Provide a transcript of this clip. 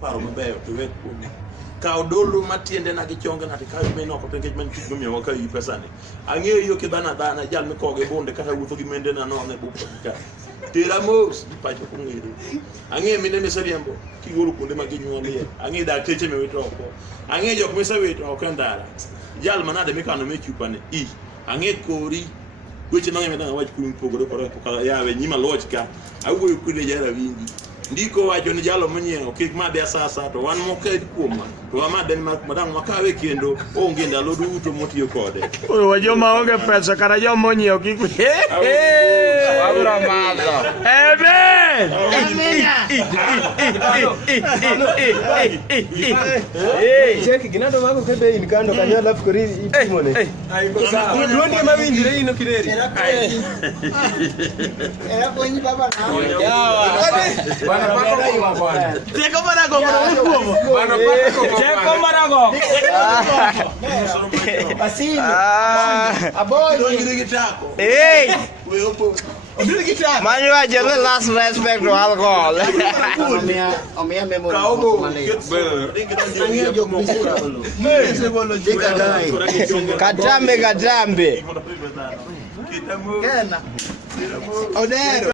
paro mabeyo to wek kuom ka odolo matiende na gi chonge na ka me no ko tenge man kik miyo ka yi pesa ni ang'eyo yo kidana dana jal me koge bonde kata wuotho gi mende na no ne buko ka tera mos pacho ko ngiri ang'eyo mine mesariambo kigolo kuonde ma ginyuolie ang'eyo da teche me wito oko ang'eyo jok mesawito oko ndara jal manade me kano me chupa ne ang'eyo kori weche nange medana wach kuom pogore koro yawe nyima loch ka awuoyo kude jara wingi ndiko wacho ni jalo manyiewo kik madhi asasa to wan moke kuoma to amaden madang makawe kendo onge ndalo duto motiyo kode joma onge pesa kata joma onyiewo kik abro madho amen cheki ginado mago kebe in kando kanyala fikori itimone duondi mawinjire ino kireri ponyi baba na bana pako kwa bwana teko marago bana pako kwa teko marago asini aboy gitako hey we opo manyo aje last respect to alcohol omia memory kaogo katambe Kitamu. odero